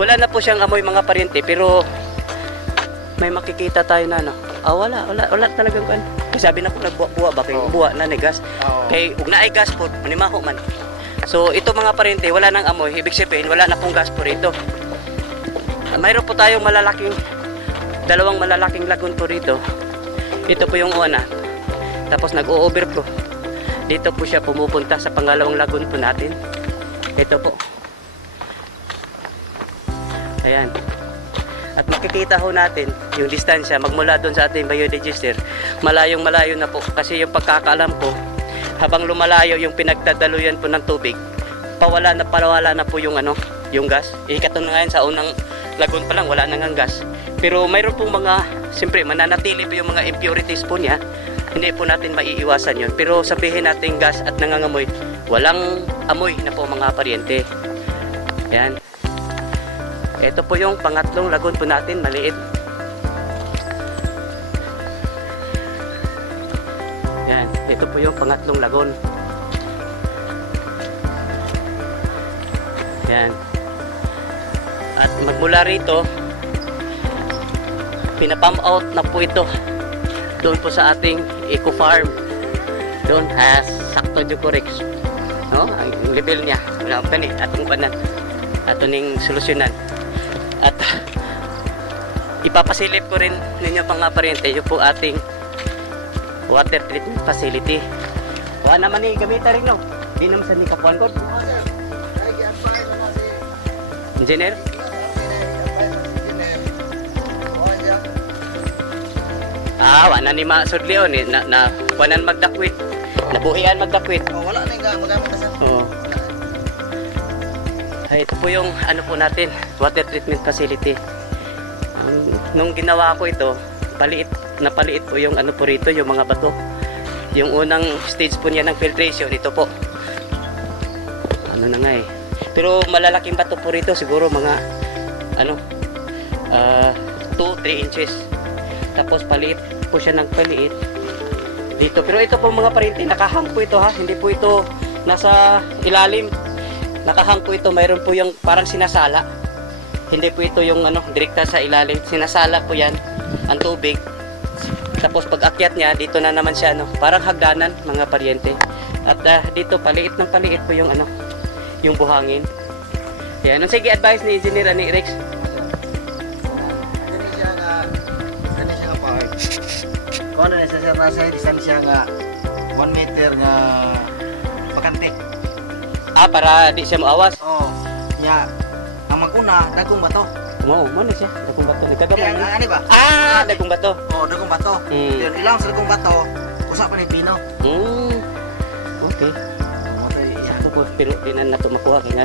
Wala na po siyang amoy mga paryente, pero may makikita tayo na ano. Wala talagang kan. Kasi sabi na ko nagbuwa ba kay buwa na ni gas. Kay ug naay gas po manimaho man. So ito mga paryente, wala nang amoy, ibig sabihin wala na pong gas po rito. Mayroon po tayong dalawang malalaking lagun po rito. Ito po yung una. Tapos nag-o-overflow. Dito po siya pumupunta sa pangalawang lagun po natin. Ito po. Ayan. At makikita ho natin yung distansya magmula doon sa ating biodigester. Malayong malayo na po. Kasi yung pagkakaalam ko, habang lumalayo yung pinagdadaluyan po ng tubig, pawala na po yung yung gas. Katulad ngayon sa unang lagun pa lang wala nang gas. Pero mayroon pong siyempre mananatili po yung mga impurities po niya. Hindi po natin maiiwasan yun. Pero sabihin natin gas at nangangamoy, walang amoy na po mga paryente. Ayan. Ito po yung pangatlong lagun po natin, maliit. Ayan. Ito po yung pangatlong lagun. Ayan. At magmula rito, pinapump out na po ito doon po sa ating eco farm. Doon sakto dyo correct, no? Ang level niya wala pa ni atong panan ato ning solusyonan. At ipapasilip ko rin ninyo mga paryente yung po ating water treatment facility. Wala naman ni gamita rin, no? Di naman sa ni kapuan ko engineer. Wala ni masudli on na kuanan magdakwit. Nabuhian magdakwit. Wala na nga magamit na sa. Ito po yung po natin, water treatment facility. Nung ginawa ko ito, napaliit po yung po rito, yung mga bato. Yung unang stage po niya ng filtration, ito po. Na nga eh. Pero malalaking bato po rito, siguro mga 2-3 inches. Tapos paliit po siya ng paliit dito. Pero ito po mga paryente, nakahang po ito ha. Hindi po ito nasa ilalim. Nakahang po ito. Mayroon po yung parang sinasala. Hindi po ito yung direkta sa ilalim. Sinasala po yan ang tubig. Tapos pag akyat niya, dito na naman siya parang hagdanan mga paryente. At dito paliit ng paliit po yung yung buhangin. Yan. Sige, advice ni Engineer ni Rex. Kung ano nasa distansya nga 1 meter nga bakante. Para di siya maawas. Nya ang maguna dagong bato. Mo na siya. Dagong bato. Nagkagamay. Kaya ani ba? Dagong bato. Dagong bato. Yun, ilang sa dagong bato, usa pa ni pino. Okay. Sakto po, pero di na nato makuha kay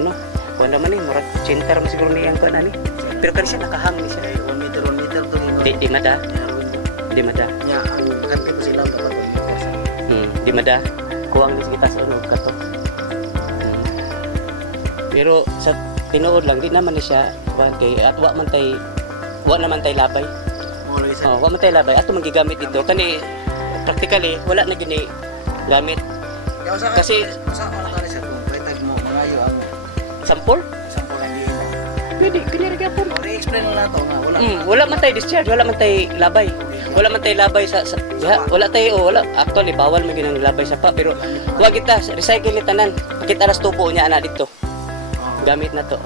kuha naman murag chintar mo siguro niyang kuha ni. Pero kasi nakahang ni siya. 1 meter to Di mada. Di mada. Nya ang kante ko sila ka bato. Di mada. Kuwang ni kita sa unog kato. Pero sa tinuod lang di naman ni siya kay at wa naman tay labay. Wa man tay labay ato magigamit dito kani practically wala na gini gamit. Kasi sa mga tali sa kung pwede mo mangayo ang sample lang diin. pwede kini ra po. I-explain na nato nga wala man tay discharge, wala man tay labay. Wala man tay labay sa wala tay wala actually bawal man ginang labay sa pa pero wa kita recycle ni tanan. Pakita alas tubo niya ana dito. Gamit na to.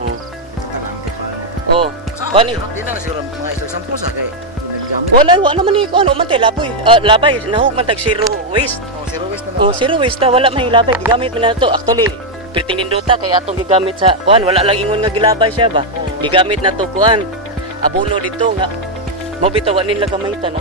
Kani di na siguro mga isang sample sa kay naggamit. Wala naman ni man tay labay. Labay nahug man tag zero waste. Zero waste naman. Zero waste wala man yung labay gigamit man na to. Actually perting nindota kay atong gigamit sa kuan wala lang ingon nga gilabay siya ba. Gigamit na to kuan. Abono dito nga mo bitaw nila gamitan.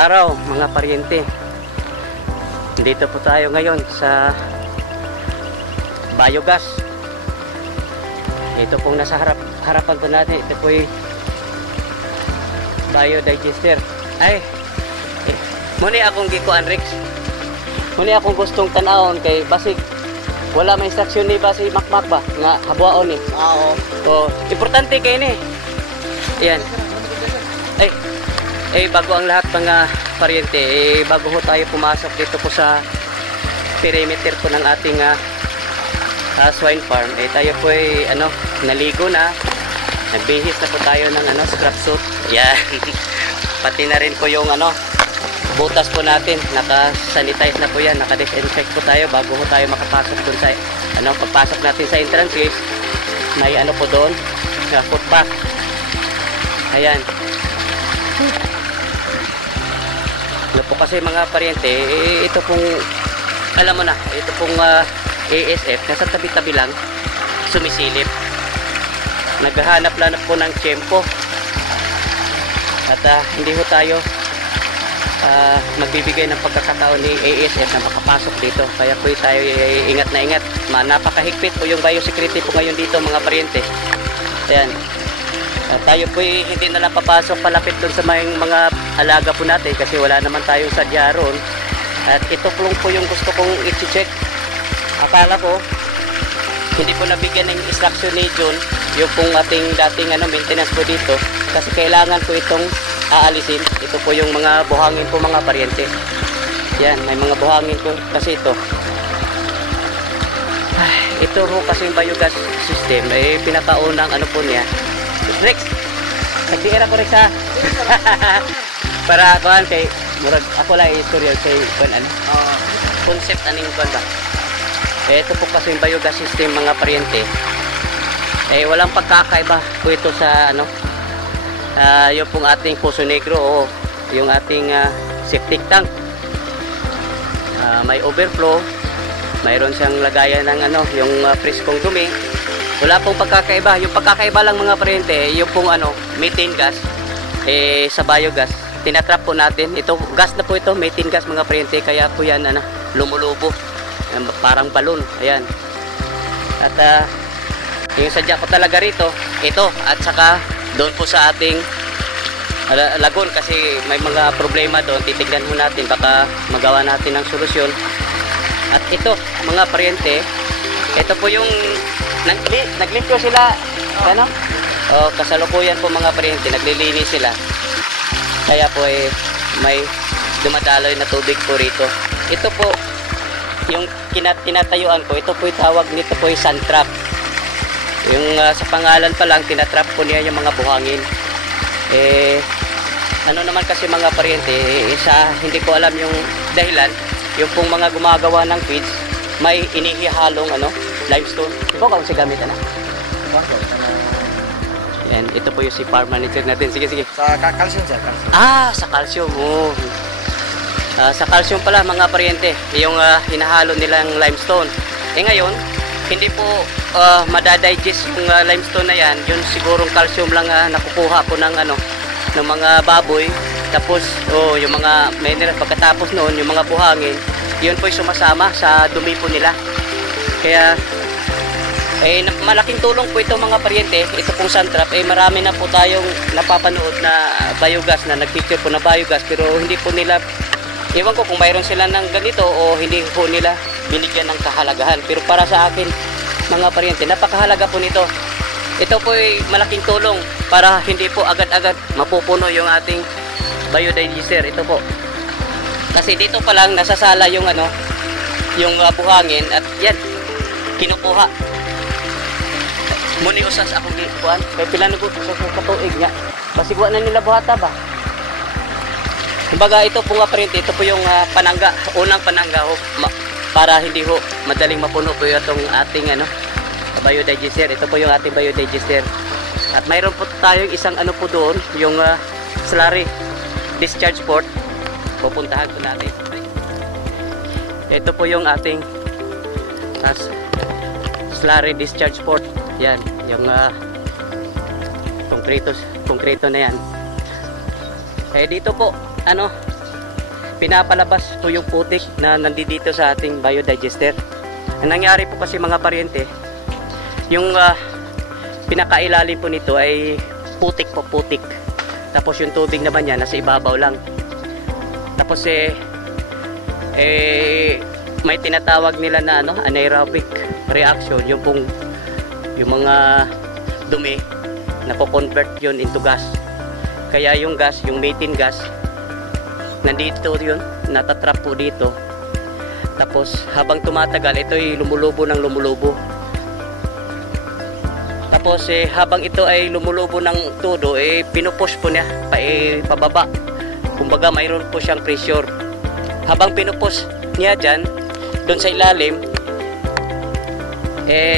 araw mga paryente. Dito po tayo ngayon sa biogas. Ito pong nasa harapan po natin. Ito po yung biodigester. Ay, muna akong gikuan Rex. Muna akong gustong tanawon kay basig wala may instruction ni ba si Makmak ba nga habuaon ni. Oo. Oh, importante kay ni. Yan. Bago ang lahat mga paryente, bago ho tayo pumasok dito po sa perimeter po ng ating swine farm, tayo po ay naligo na, nagbihis na po tayo ng scrub suit. Yan. Pati na rin po yung butas po natin, naka-sanitize na po yan, naka-disinfect po tayo bago ho tayo makapasok doon sa pagpasok natin sa entrance gate. May po doon, foot bath. Ayan. Po kasi mga paryente, ito pong alam mo na, ito pong ASF nasa tabi-tabi lang sumisilip, naghahanap lang po ng tiyempo at hindi ho tayo magbibigay ng pagkakataon ni ASF na makapasok dito, kaya po tayo ingat na ingat. Napakahigpit po yung biosecurity po ngayon dito mga paryente. Ayan. Tayo po hindi na lang papasok palapit doon sa mga alaga po natin kasi wala naman tayong sadya roon. At ito po yung gusto kong i-check. Akala ko hindi po nabigyan ng instruction ni John yung pong ating dating maintenance po dito kasi kailangan po itong aalisin. Ito po yung mga buhangin po mga paryente. Yan, may mga buhangin po kasi ito. Ito po kasi yung biogas system pinakaunang po niya. Rex, nagdiira ko Rex ha. Para kuhan kay murag ako lang istorya kay concept aning kuhan ba. Ito po kasi yung biogas system mga paryente. Walang pagkakaiba po ito sa yung pong ating Poso Negro o yung ating septic tank. May overflow, mayroon siyang lagayan ng yung preskong dumi. Wala pong pagkakaiba. Yung pagkakaiba lang mga paryente, yung pong methane gas sa biogas, tinatrap po natin. Ito gas na po ito, methane gas mga paryente, kaya po yan lumulubo. Parang balon. Ayan. At yung sadya ko talaga rito, ito at saka doon po sa ating lagon kasi may mga problema doon. Titignan mo natin, baka magawa natin ng solusyon. At ito mga paryente, ito po yung naglityo sila kasalukuyan po mga paryente, naglilinis sila, kaya po may dumadaloy na tubig po rito. Ito po yung tinatayuan ko, ito po yung tawag nito po yung sand trap. Yung sa pangalan pa lang tinatrap po niya yung mga buhangin. Naman kasi mga paryente, hindi ko alam yung dahilan, yung pong mga gumagawa ng feeds may inihihalong limestone. Ito kung si gamit yan, ito po yung si farm manager natin. Sige. Sa calcium sir, calcium. Sa calcium. Sa calcium pala mga paryente, yung hinahalo nilang limestone. Ngayon, hindi po madadigest yung limestone na yan. Yun sigurong calcium lang nakukuha po ng mga baboy. Tapos yung mga mineral, pagkatapos noon yung mga buhangin, yun po yung sumasama sa dumi po nila. Kaya malaking tulong po ito mga paryente, ito pong sand trap. Marami na po tayong napapanood na biogas na nag-picture po na biogas, pero hindi po nila, ewan ko kung mayroon sila ng ganito o hindi po nila binigyan ng kahalagahan. Pero para sa akin mga paryente, napakahalaga po nito. Ito po ay malaking tulong para hindi po agad-agad mapupuno yung ating biodigester. Ito po kasi dito pa lang nasasala yung yung buhangin at yan kinukuha. Muni usas ako gikuan kay pila nugo sa katuig nga basigwa na nila buhata ba. Kumbaga ito po nga paryente, ito po yung panangga, unang panangga para hindi ho madaling mapuno po itong ating biodigester. Ito po yung ating biodigester. At mayroon po tayong isang po doon, yung slurry discharge port. Pupuntahan po natin. Ito po yung ating slurry discharge port. Yan, yung konkreto na yan. Dito po, pinapalabas po yung putik na nandito sa ating biodigester. Ang nangyari po kasi mga paryente, yung pinakailalim po nito ay putik po, putik. Tapos yung tubig naman niya nasa ibabaw lang. Tapos may tinatawag nila na anaerobic reaction, yung mga dumi na convert yun into gas. Kaya yung gas, yung methane gas, nandito yun, natatrap po dito. Tapos habang tumatagal, ito ay lumulubo ng lumulubo. Tapos habang ito ay lumulubo ng todo, pinupush po niya pababa. Kumbaga mayroon po siyang pressure. Habang pinupush niya dyan, doon sa ilalim,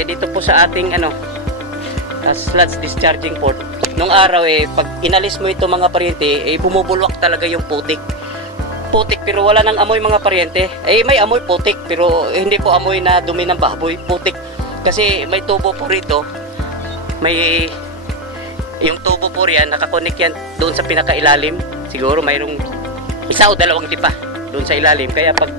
dito po sa ating sludge discharging port, nung araw pag inalis mo ito mga paryente, bumubulwak talaga yung putik. Putik pero wala nang amoy mga paryente. May amoy putik pero hindi po amoy na dumi ng baboy, putik. Kasi may tubo po rito. Yung tubo po riyan, nakakonek yan doon sa pinakailalim. Siguro mayroong isa o dalawang tipa doon sa ilalim. Kaya pag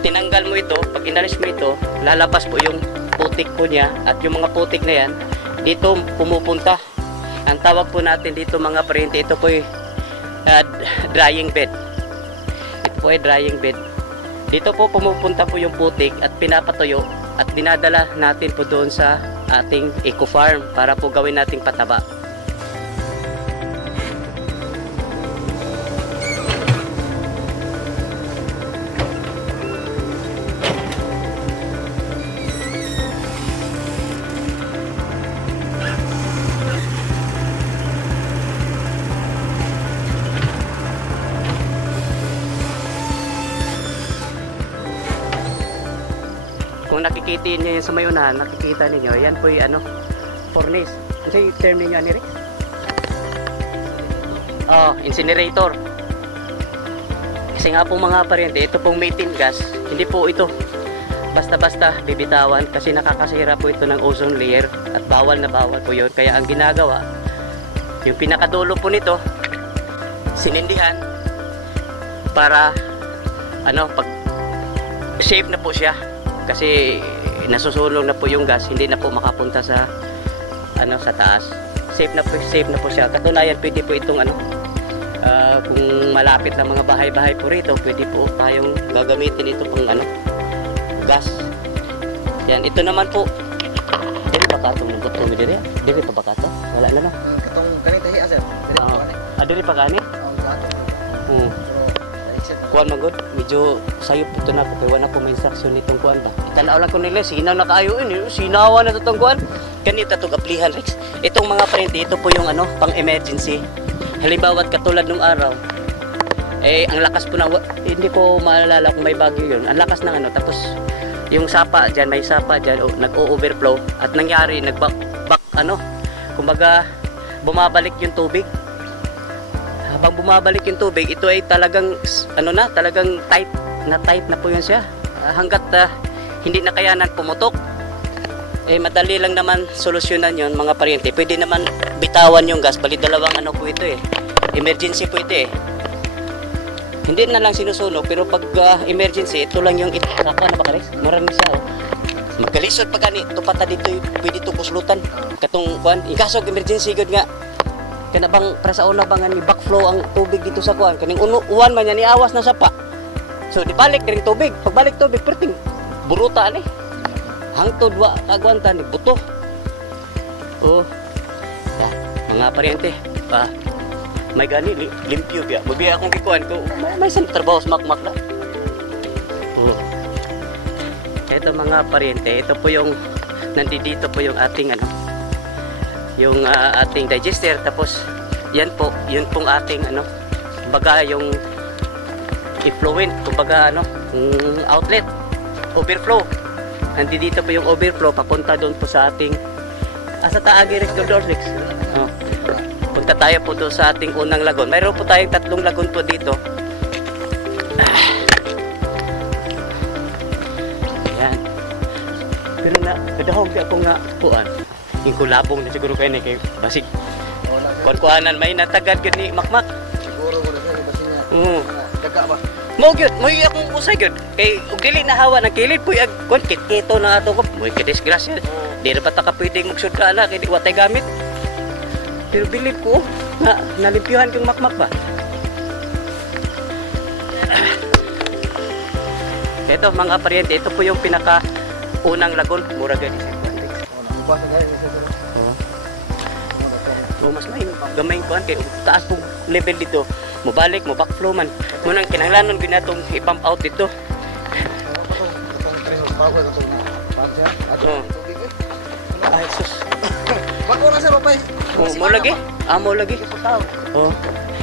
tinanggal mo ito, pag inalis mo ito, lalabas po yung putik po niya. At yung mga putik na yan, dito pumupunta. Ang tawag po natin dito mga paryente, ito po ay drying bed. Ito po ay drying bed. Dito po pumupunta po yung putik at pinapatuyo at dinadala natin po doon sa ating eco farm para po gawin nating pataba. Kung nakikita niyo yan sa may unahan, nakikita niyo, yan po yung furnace. Ano yung term niyo, Anirix? Incinerator. Kasi nga po mga paryente, ito pong methane gas, hindi po ito basta-basta bibitawan kasi nakakasira po ito ng ozone layer at bawal na bawal po yun. Kaya ang ginagawa, yung pinakadulo po nito, sinindihan para pag safe na po siya. Kasi nasusulong na po yung gas, hindi na po makapunta sa sa taas. Safe na po siya. Katunayan, pwede po itong kung malapit lang mga bahay-bahay po rito, pwede po tayong gagamitin ito pang gas. Yan, ito naman po. Dili pa katong nagutong diri. Dili pa ba kato? Wala na lang. Katong kanita siya sir. Dili pa kani? Kuan magod, medyo sayop ito na po kaya wala po may instruction nitong kuan ba. Itanaw lang ko nila, sinaw na kaayo sinawa na itong kuan. Ganito itong aplihan Rex. Itong mga paryente, ito po yung pang emergency. Halimbawa katulad nung araw, ang lakas po na, hindi ko maalala kung may bagyo yun. Ang lakas ng tapos yung sapa dyan, may sapa dyan, nag-o-overflow at nangyari, nag-back, kumbaga bumabalik yung tubig. Habang bumabalik yung tubig, ito ay talagang talagang tight na po yun siya. Hanggat hindi na kayanan pumutok, madali lang naman solusyonan yon mga paryente. Pwede naman bitawan yung gas, bali dalawang po ito emergency po ito Hindi na lang sinusunog, pero pag emergency, ito lang yung saka na ba kares? Marami siya magkalisod pag tupata dito, pwede ito kuslutan. Katong kuan, ikasog emergency good nga. Kana bang para sa una bang ni backflow ang tubig dito sa kuan kaning uwan man yan niawas na sapa, so di balik ring tubig, pagbalik tubig perting buruta hangtod wa kagwanta ni buto. Mga paryente may gani limpyo biya mabiya akong gikuan ko may isang trabaho sa makmak na. Ito mga paryente, ito po yung nandito po yung ating yung ating digester. Tapos yan po, yun pong ating kumbaga yung effluent, kumbaga outlet, overflow. Nandito po yung overflow papunta doon po sa ating sa Taagi Rex Rex. Punta tayo po doon sa ating unang lagon. Mayroon po tayong 3 lagon po dito. Ayan. Pero kadahog di ako nga puan. Yung kulabong na siguro kayo kay basig. Kuan-kuanan may natagad gani makmak. Siguro ko na sir, basi nga. Baga ba? Mo gyud, mo akong usay gyud. Kay ug dili na hawa ng kilid puy ag kon kito na ato ko. Moy ka disgrasya. Di na ba ta ka pwedeng magsudra na kay di wa tay gamit. Pero bilib ko na nalimpyuhan kong makmak ba. Ito mga paryente, ito po yung pinaka unang lagon, mura gani sa Quantex. Nagubas na guys, sir. Oh, mas may gamay ko kay taas pong level dito. Mobalik, mo backflow man. Munang kinahanglanon gyud natong i-pump out dito. Itong 3 horsepower itong pump siya. Oo. Tubig eh. Ay sus. Bago na sir, papay. Oh, mo lagi. Mo lagi. Oh.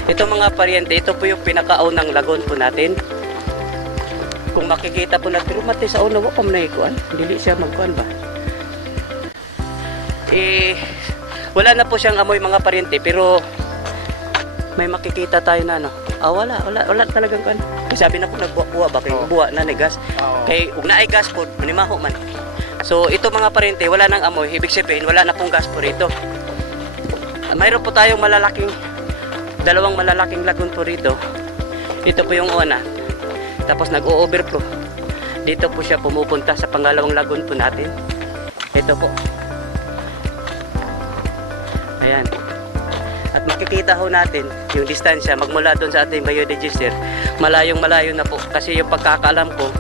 Ito mga paryente, ito po yung pinakaunang lagon po natin. Kung makikita po natin, rumati sa una, wala pa man ikuan. Dili siya magkuan ba? Wala na po siyang amoy mga paryente, pero may makikita tayo na ano. Wala talagang kuan. Sabi na po nagbuwa ba kay buwa na ni gas. Kay ug naay gas po, manimaho man. So ito mga paryente, wala nang amoy, ibig sabihin wala na pong gas po rito. Mayroon po tayong dalawang malalaking lagon po rito. Ito po yung una. Tapos nag-o-overflow. Dito po siya pumupunta sa pangalawang lagon po natin. Ito po. Ayan. At makikita ho natin yung distansya magmula doon sa ating biodigester. Malayong malayo na po. Kasi yung pagkakaalam ko,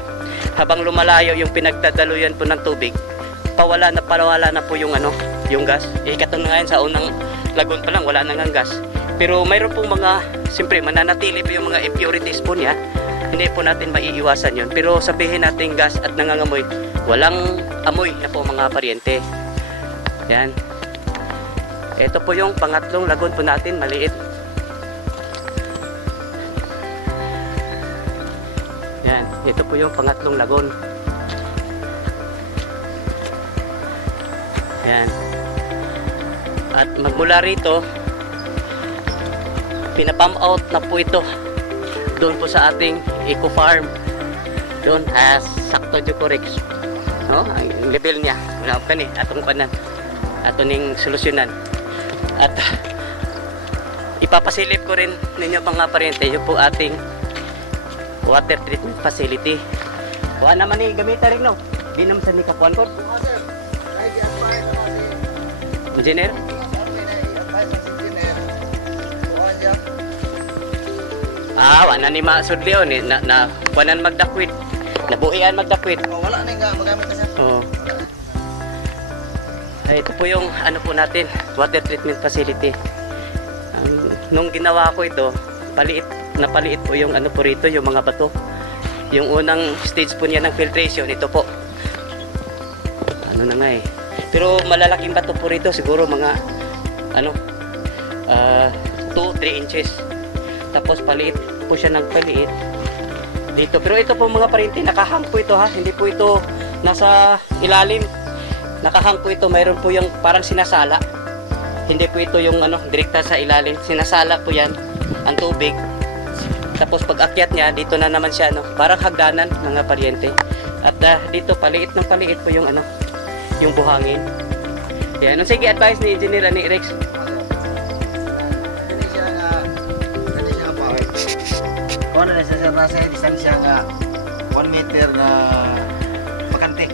habang lumalayo yung pinagdadaluyan po ng tubig, pawala na po yung yung gas. Katulad ngayon sa unang lagon pa lang, wala nang gas. Pero mayroon pong siyempre mananatili po yung mga impurities po niya. Hindi po natin maiiwasan yun. Pero sabihin natin gas at nangangamoy, walang amoy na po mga paryente. Yan. Ito po yung pangatlong lagon po natin, maliit. Yan. Ito po yung pangatlong lagon. Yan. At magmula rito, pinapump out na po ito doon po sa ating eco farm doon sakto Jucorex, no, ang level niya wala pa ni atong panan ning solusyonan at ipapasilip ko rin ninyo mga paryente yung po ating water treatment facility. Kuha naman ni gamita rin no, di naman sa ni kapuan ko engineer. Wala ni masudli on na kuanan magdakwit. Nabuhian magdakwit. Wala na nga magamit na sir. Oo. Ito po yung po natin, water treatment facility. Nung ginawa ko ito, napaliit po yung po rito, yung mga bato. Yung unang stage po niya ng filtration, ito po. Na nga eh. Pero malalaking bato po rito, siguro mga 2-3 inches. Tapos paliit po siya ng paliit dito. Pero ito po mga paryente, nakahang po ito ha. Hindi po ito nasa ilalim. Nakahang po ito. Mayroon po yung parang sinasala. Hindi po ito yung direkta sa ilalim. Sinasala po yan ang tubig. Tapos pag akyat niya, dito na naman siya parang hagdanan mga paryente. At dito paliit ng paliit po yung yung buhangin. Yan. Sige, advice ni Engineer ni Rex. Kung ano na sir, nasa distansya nga 1 meter na bakante.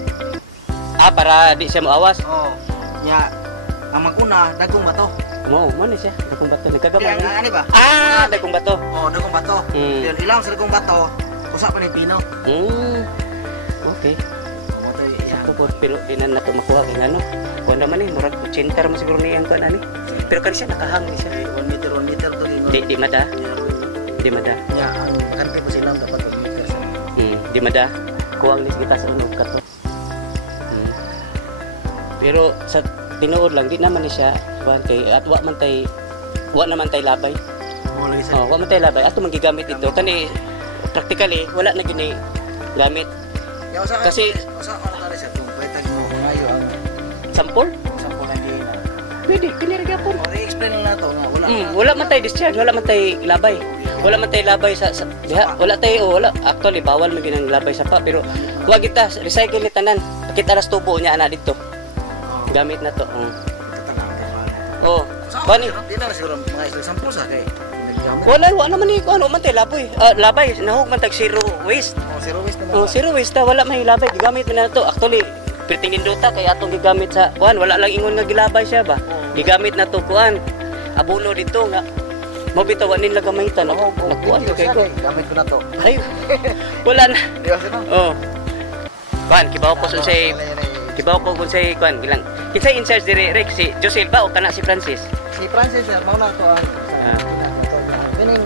Para di siya maawas. Oo. Nya, ang maguna, dagong bato. Mo siya. Dagong bato. Nagkagamay. Kaya ano ba? Dagong bato. Oo, dagong bato. Yun, ilang sa dagong bato, usa pa ni pino. Okay. Moto Sakto po, pero di na nato makuha kay Kung naman murag 80 mo siguro ni ang kuan Pero kan siya nakahang ni siya. 1 meter to Di mada. Di mada. Ya, ang bakante po sila dapat 1 meter. Di mada. Kuwang lis kita sa unog kato. Pero sa tinuod lang di naman ni siya kuan kay at wa naman tay labay. Wa man tay labay. Ato man gigamit ito kani practically wala na gini gamit. Kasi usa ano tali sa kung pwede mo ngayo ang sample lang din. pwede kini ra gyapon. I-explain lang nato nga wala man tay discharge, wala man tay labay. Wala man tay labay sa diha, wala actually bawal man ginang labay sa pa pero wag kita recycle ni tanan. Kita ras tubo niya ana dito. Gamit na to. Bani. Di na siguro mga isang sample sa kay Wala man ni ko ano man tay laboy. Labay nahug man tag zero waste. Oh, zero waste naman. Oh, zero waste ta wala man labay gigamit man na to. Actually, perting indota kay atong gigamit sa kuan, wala lang ingon nga gilabay siya ba. Gigamit na to kuan. Abono dito nga mo bitaw nin lagamitan ako. Nagkuan ko kay ko. Gamit ko na to. Ay. Wala na. Di ba sino? Oh. Kuan kibaw ko say kibaw ko kun say kuan gilang. Kinsay in charge dire Rex si Josel ba o kana si Francis? Si Francis sir, mao na to ang kining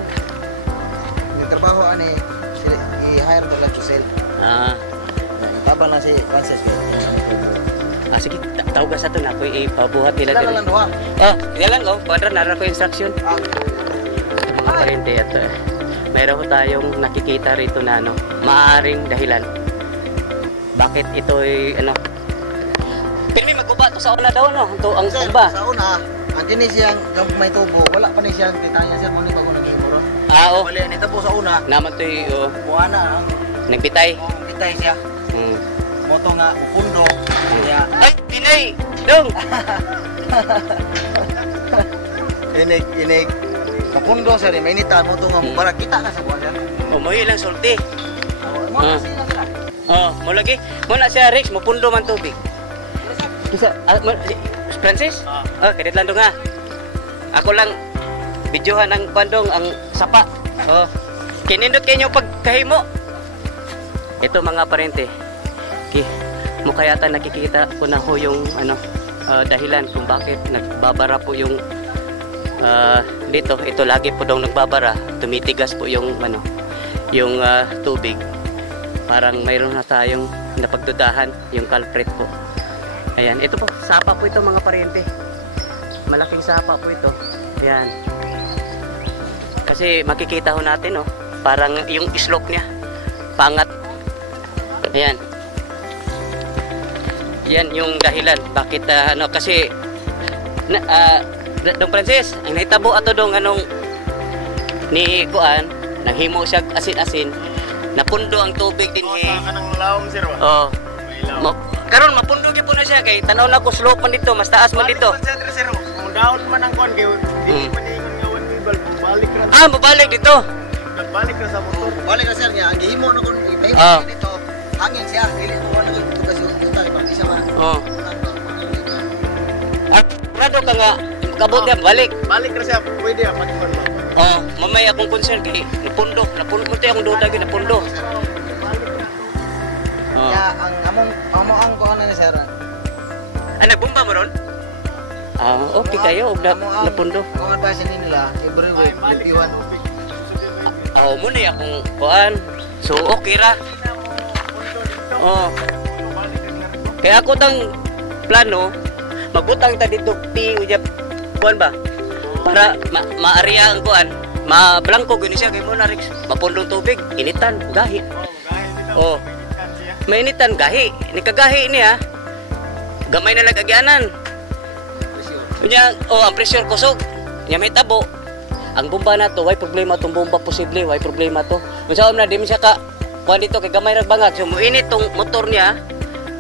yung trabaho ani i-hire to lang Josel. Ah. Tabang lang si Francis. Sige, tawag ka sa ito na ako ipabuhat nila. Sila lang duha. Oh, sila lang oh. Kuadra, nara ko instruction. Ah. Mga parente at mayroon ko tayong nakikita rito na ano, maaaring dahilan. Bakit ito'y ano? Pero may maguba to sa una daw no? Ito ang Sir, bomba. sa una, ang kini siyang may tubo, wala pa ni siyang kitanya sir mo ni bago naghimo ron. Ah, oh. Wala ni tabo sa una. Naman to'y Buana ang nagbitay. kitay siya. Hmm. Moto nga upundo. Kaya Ay, dinay! Dong! inig kapundo sir, may initan mo to nga para kita ka sa buwan sir. Umuwi lang sulti. Mo na sila sila. Oh, mo lagi. Muna siya Rex, mupundo man tubig. Isa, Francis? Oh, kadit lang dong ha. Ako lang videohan ang pandong ang sapa. Oh. Kinindot kayo pagkahimo. Ito mga parente. Mukha yata nakikita ko na ho yung ano dahilan kung bakit nagbabara po yung dito. Ito lagi po daw nagbabara. Tumitigas po yung ano yung tubig. Parang mayroon na tayong napagdudahan yung culprit po. Ayan, ito po, sapa po ito mga parente. Malaking sapa po ito. Ayan. Kasi makikita ho natin, oh, parang yung slope niya. Pangat. Ayan. Yan yung dahilan. Bakit, ano, kasi, Dong Francis, ang nahitabo ato dong anong ni Kuan, naghimo siya asin-asin, napundo ang tubig din Sa kanang lawom sir ba? Oh. May lawom. Karon mapundo gyud po na siya kay tanaw na ko slope man dito, mas taas man dito. Balik man sir, kung down man ang kon kay dili man ingon nga one way valve, balik ra. Ah, mabalik dito. Nagbalik ra sa motor. Balik na sir niya, ang gihimo na kun ipahimo Ah. dito. Hangin siya, dili mo ano ito kasi kita para di siya ma. Oh. Rado ka nga kabot niya balik. Balik ra siya, pwede pag kon lang. Oh, mamay akong concern kay napundo mo tayo akong duda gyud napundo. Oh. Kaya ang among ang kuan na ni sir. Ah, nagbomba mo ron? Ah, okay kayo og napundo. Kung advice ni nila, every week, lipiwan. Ah, mo na akong kuan. So okay ra. Oh. Kaya ako tang plano magbutang ta dito ti unya kuan ba? Para maariya ang kuan. Ma-blanco gini siya kay mo na Rex. Mapundong tubig, initan, gahi. Oh. Mainitan gahi. Ni kagahi niya. Gamay na lagagyanan. Unya, oh, ang pressure kusog. Nya may tabo. Ang bomba na to, way problema tong bomba posible, way problema to. Unsa na di man siya ka kuan dito kay gamay ra bangat. So muinit tong motor niya,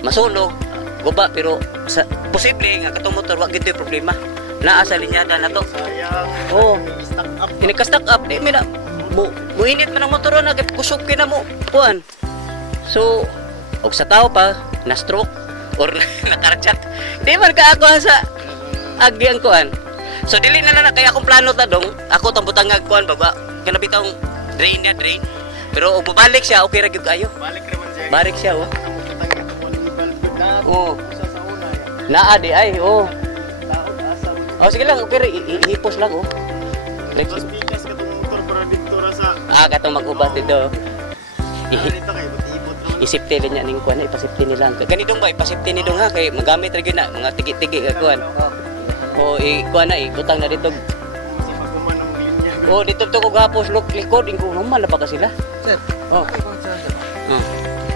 masunog, guba pero sa posible nga katong motor wa gid problema. Naa sa linyada na to. Sayang. Oh, Stack up. inika-stack up di mina muinit man ang motor na kay kusog kina mo kuan. So, og sa tao pa na stroke or nakarjak. Di man ka ako sa agi ang kuan. So dili na kaya akong plano ta dong. Ako tang butangag kuan baga kana bitong drain niya drain. Pero og babalik siya okay ra gyud kayo. Balik ra man siya. Balik siya oh. Oh. Oh. Sa una ya. Naa di ay oh. Laod asa. Oh sige lang okay ra ihipos lang oh. Tapos pikas ka tong motor para dito ra sa Katong mag-ubas dito. dito kay butibot ron. Isipte rin niya ning kuan ipasipte nila. Ganitong ba ipasipte ni dong ha kay magamit ra gyud na mga tigi-tigi ka kuan. O kuan na ibutang na dito. Kasi pagkuman ng linya. Oh dito to ko gapos look likod ing ko normal na ba ka sila? Sir, Oh. okay kung sir. Oh.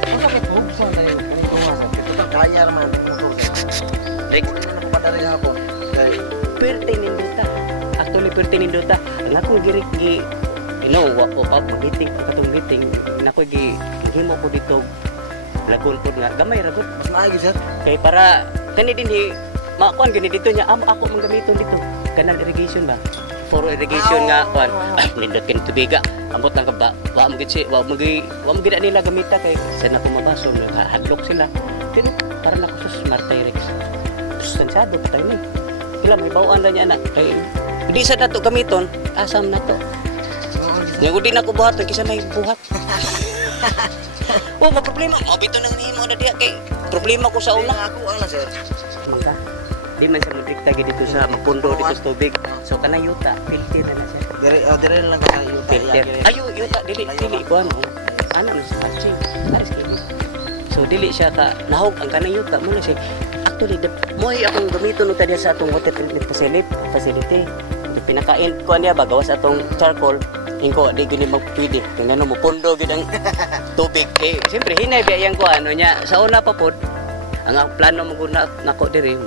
Ang sakit bugson na yun. Ang tumasok. Ito kaya naman ang motor. Rick, Kung ano na padari nga ako. Kaya perte nindota. Actually perte nindota. Ang ako girik gi wa ko pa meeting ko katong meeting nako gi himo ko dito lagon pod nga gamay ra gud mas maayos sir. kay para kani din hi makuan gani dito niya ako man gamiton dito kanal irrigation ba for irrigation nga kuan. Nindot kin tubiga. Ambot lang ka ba? Wa mo gid si, wa mo gid nila gamita kay sa na kumabaso hadlok sila. Pero para na ko sa smart Rex. Sustansado pa tayo ni. Kila may bawaan ra niya na kay di sa nato gamiton, asam na to. Nga di na ko buhat kaysa may buhat. Oh, problema. Oh, bito nang nimo na diya kay problema ko sa una. Ako ala sir. Mangga. Di man siya madrikta gid dito sa magpundo dito sa tubig. So kanang yuta, filter na siya. Dire lang ka yung Filter. Ayo yuta dili ko ano. Ano na sa patsi. Aris kini. So dili siya ka nahog ang kanang yuta mo na siya. Actually, mo'y akong gamiton nung tadiya sa atong water treatment facility. Yung pinakain ko niya ba, gawas atong charcoal, ingko, di gini magpwede. Kung ano mo, pundo gid ang tubig. Eh, siyempre, hinay biyayang ko ano niya. Sa una pa po, ang plano mo na nako diri,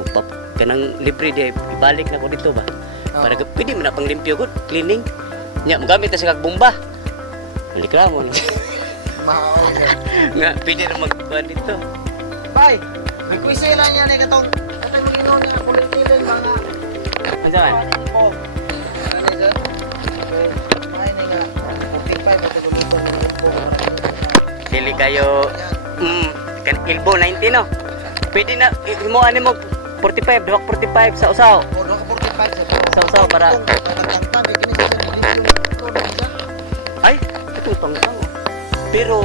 kanang libre di, ibalik na ko dito ba. Para pwede mo na pang limpyo good, cleaning. Nya, magamit na sa kagbomba. Malikramon. Mahal. Nga, pwede na magkuhan dito. Bye. May quiz lang yan eh katong. Katong mag-inom niya kulit-kulit mga. Ano saan? Oh. Ano sir? May nga 45 at dito Dili kayo, kan ilbo 90 no? Pwede na, mo ano mo, 45, duwak 45 sa usaw. O do ka 45 sir. Sa usaw para, Tangtang kay kini sir. ay, ito pangtang. Pero,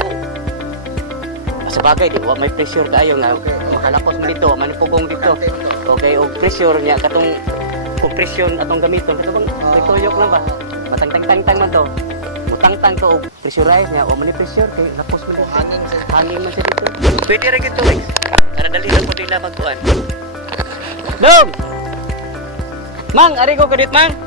sa bagay, di ba, may pressure kayo nga, makalapos mo dito, manipugong dito. Okay, o pressure niya, katong compression atong gamiton, ito bang, may tuyok lang ba? Matang-tang-tang man to. Mutang-tang to, o pressurize niya, o mani-pressure, kay lapos mo dito. Hangin sir. Hangin man siya dito. Pwede rin ito, Rex. Para dali lang po nila magkuhan. Dong! Mang, ari ko kadit, Mang!